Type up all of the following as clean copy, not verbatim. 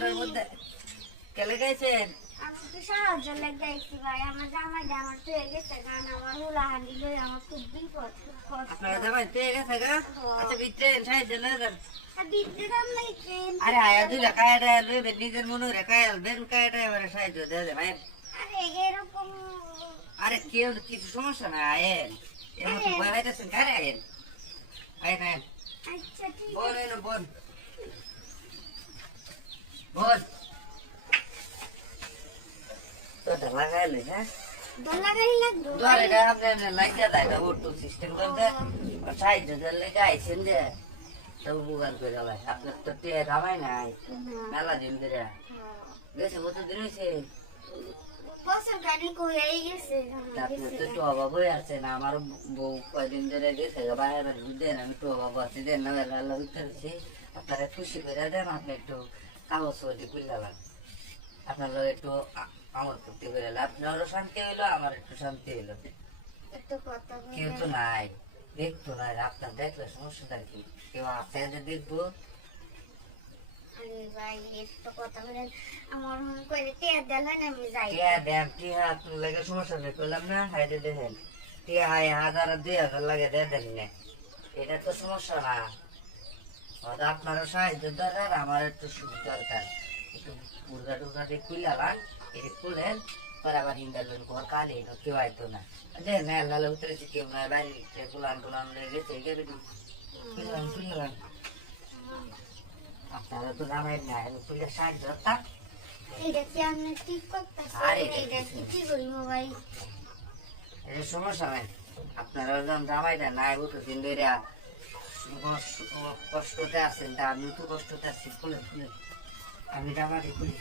ঠান্ডার মধ্যে কেলে গেছেন? আমি তো সাহায্য লেগাইছি ভাই, আমার জামাইটা আমার পেয়ে গেছে, কারণ আমার হুলা হান্ডি লই আমার খুব বিপদ, খুব কষ্ট। আপনারা জামাই পেয়ে গেছে গা? আচ্ছা বিট্রেন সাহায্য লেগেন। বিদ্যে দাম নাই ট্রেন। আরে আয়া দুইটা কায়টা লইবেন নিজের মনে রে কায়ালবেন কায়টা এবারে সাহায্য দিয়ে দেন ভাই। আরে এরকম আরে কেউ কিছু সমস্যা না আয়েন এর মতো ভয় পাইতেছেন কারে আয়েন আয়েন আয়েন আচ্ছা ঠিক বোন এনো বোন বোন তো লাগাইলে হ্যাঁ দোলা গাড়ি লাগবে। দুয়ারে এটা আপনি লাইটা দেয় না ওটু সিস্টেম করতে সাহায্য দিয়ে লেগে আইছেন যে তো বুগান করে গেল আপনার তো টিয়া দামাই নাই মেলা দিন ধরে গেছে কত দিন হয়েছে বছর গাড়ি কই গেছে। আপনার তো একটু অভাব হয়ে আছে না আমার বউ কয়দিন ধরে গেছে বাইরে দেন আমি একটু অভাব আছে দেন না আল্লাহ উঠতেছি আপনারা খুশি করে দেন আপনি একটু কাগজ সজি খুললাম আপনার একটু আমার করতে করে আপনারও শান্তি হইলো আমার একটু শান্তি হইলো একটু কথা কেউ তো নাই দেখতো না আপনার দেখলে সমস্যাটা কি কেউ আছে যে দেখবো আরে ভাই একটু কথা বলেন, আমার মন করে টিয়া দেন আমি যাই। টিয়া দেন টিয়া আপনার লাগে সমস্যা নেই করলাম না হাইতে দেখেন টিয়া হাই 1000 আর 2000 লাগে দিয়ে দেন না এটা তো সমস্যা না আপনারও সাহায্য দরকার আমার একটু সুখ দরকার একটু মুরগা টুরগা দিয়ে খুললাম এটা খুলেন পরে আবার ইন্টারভিউ ঘর কালে কেউ আইতো না দেন না লালে উতরেছি কেউ না বাড়ি গুলান টুলান গেছে খুললাম খুললাম আপনারা তো জামাই না খুলে সাহায্য দরকার এটা কি আপনি ঠিক করতেছেন? আরে এটা কি ঠিক হইব ভাই? এটা সমস্যা নাই আপনারা যখন জামাইটা নাই উঠে দিন ধরে কষ্টতে আছেন তা আমি তো কষ্টতে আছি খুলে খুলে আমি জামাই খুলি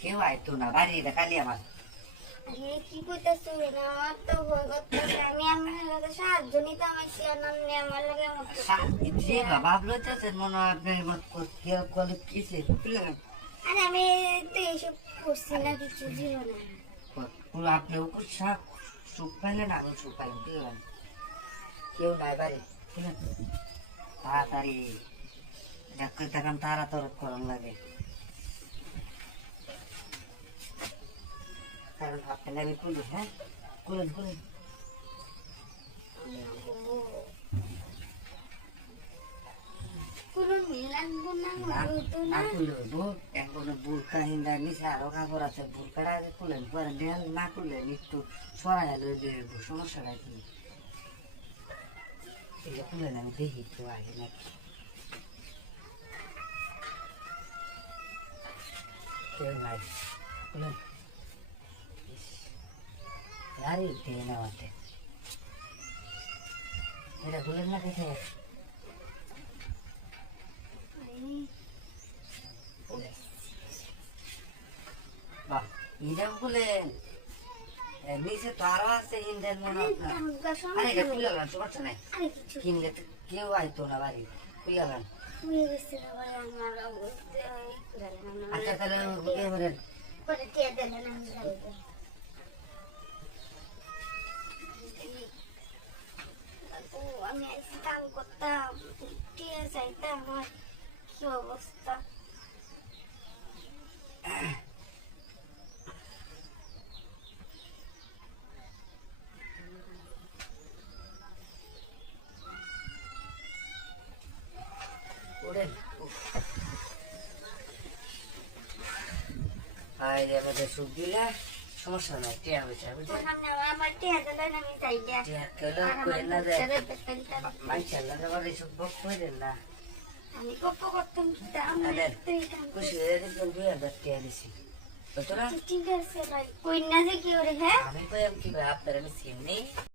কেউ আইতো না বাড়ি এটা কালি আমার আরে কি কইতাছেন? আমার তো ভয় করতেছে, আমি আপনার লগে সাহায্য নিতাম আইছি, আর আপনি আমার লগে আমার যে ভাবলো চাচ্ছেন মনে হয় আপনার কেউ কলে কিসে খুলে আরে আমি তো এইসব করছি না কিছু জীবনে। আপনি শাক সুখ পাইলেন আমি সুখ পাইলাম বুঝলেন কেউ নাই বাড়ি বুঝলেন তাড়াতাড়ি ডাক্তার দেখান তাড়াতাড়ি করার লাগে কারণ আপনার আমি খুলি হ্যাঁ খুলেন খুলেন কোনো লাগবো না, হইতো না। না খুলে হইব এখন বুরকা হিন্দার নিচে আরো কাপড় আছে বুরকাটা আগে খুলেন পরে দেন না খুলেন একটু সরাই সমস্যাটা কি এটা খুলেন আমি দেখি একটু আগে নাকি কেউ নাই খুলেন আরে দিয়ে না আমাকে এটা খুলেন না দেখে বাহ ইন্ডিয়ান খুলেন নিচে তো আরো আছে ইন্ডিয়ান মনে হয় আপনার আরে এটা খুলে গেলাম সমস্যা নাই কিনলে কেউ আইতো না বাড়ি খুলে গেলাম আচ্ছা তাহলে এবারে পরে টিয়া দিলেন আমি যাইব। আমি আইসি কাম করতাম, টিয়া চাইতাম, আমার কি অবস্থা। ওরে হাই রে আমাদের সুখ দিলে সমস্যা নাই টিয়া হয়েছে বুঝলেন আমার টিয়া দিলেন আমি যাইয়া। টিয়া কেউ করে না যায় মাইশাল্লাহ আবার এইসব বক করেন না আমি গপ্প করতাম, খুশি হয়ে দেখবেন 2000 টিয়া দিছি বুঝতো না ঠিক আছে ভাই, কই না যে কি ওরে হ্যাঁ আমি কইলাম কি ভাই আপনার আমি চিনি